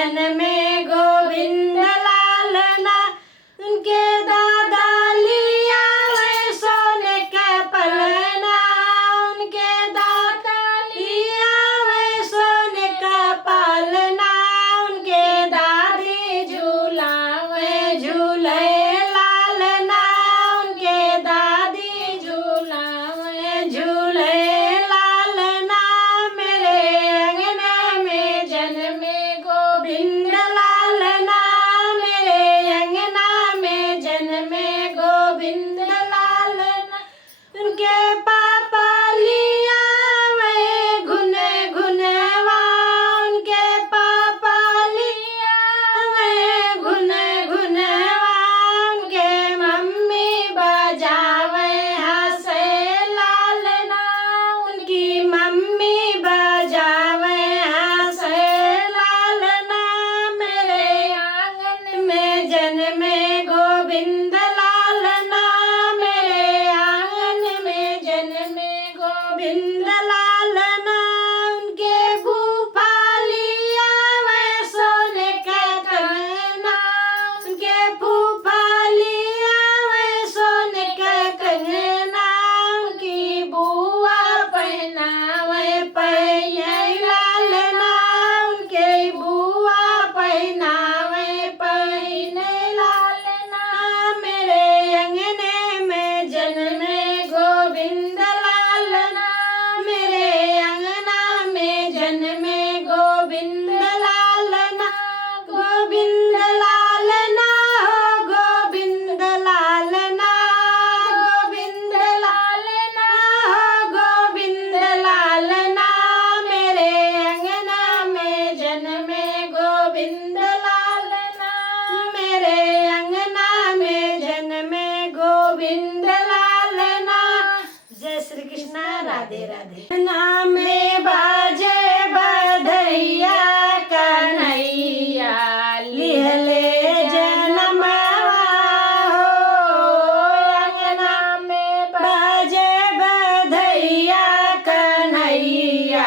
जन्मे गोविंद लाल ना। उनके दादा लिया वे सोने के पलना। उनके दादा लिया वे सोने का पालना। उनके दादी झूला वे झूले लाल ना। उनके दादी झूला वे झूले लाल ना। मेरे अंगना में जन्मे गोविंद लाल ना। मेरे अंगना में जन्मे गोविंद लाल ना। उनके पापा लिया वे घुने घुनेवा। उनके पापा लिया वे घुने घुनेवा। उनके मम्मी बजावे हंसे लाल ना। उनकी मम्मी बजावे हंसे लाल ना। मेरे आंगन में जन्मे गोविंद लाल ना। मेरे आंगन में जन्मे गोविंद लाल ना। उनके फूफा लिया वे सोने का कंगना। उनके फूफा लिया वे सोने का कंगना। उनकी बुआ पहनावे पहने लाल ना। उनके बुआ पहनावे पहने लाल ना। मेरे अंगने में जन्मे गोविंद लाल ना। मेरे अंगना में जन्मे गोविंद लाल ना। गोविंद लाल ना हो गोविंद लाल ना। गोविंद लाल ना हो गोविंद लाल ना। मेरे अंगना में जन्मे गोविंद लाल ना। मेरे अंगना में जन्मे गोविंद लाल ना। जय श्री कृष्ण। राधे राधे। नाम बाजे बधैया कन्हैया लिहले जनमवा हो। अंगना में बाजे बधैया कन्हैया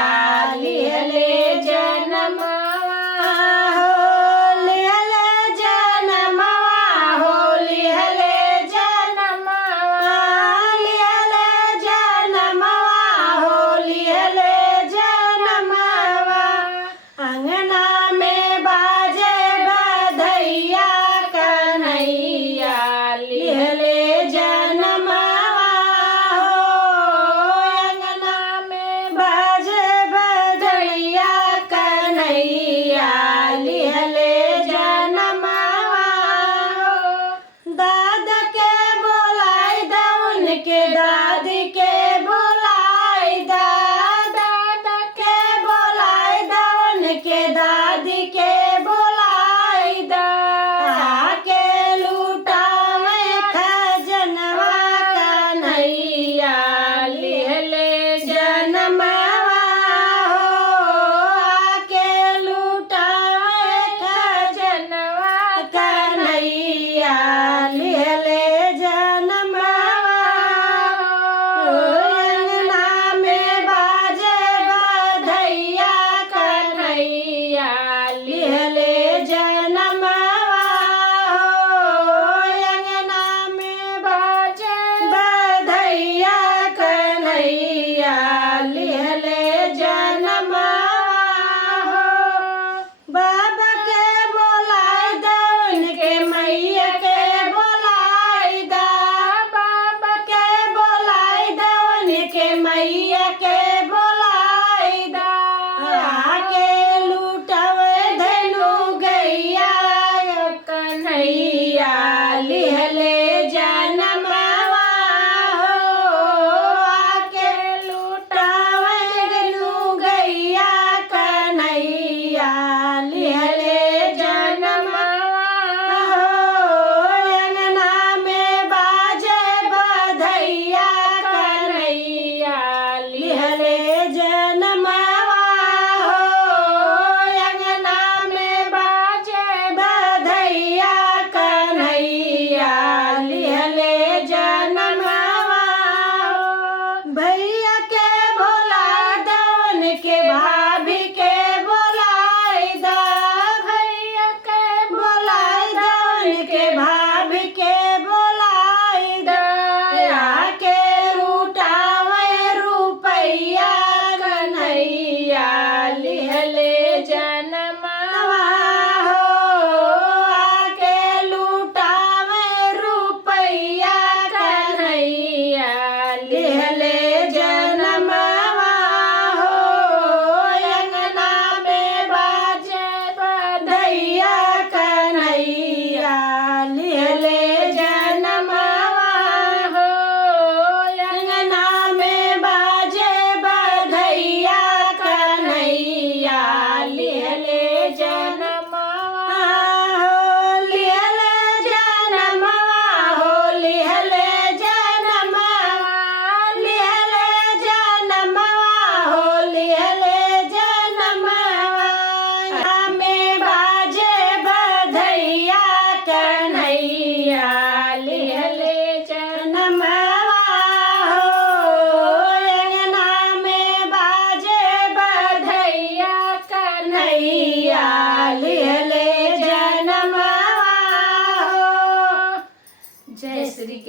लिहले जनमवा हो। लिहले जनमवा हो। लिहले जनमवा। लिहले जनमवा हो। लिहले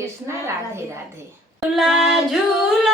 કૃષ્ણ. રાધે રાધે. ઝૂલા ઝૂલો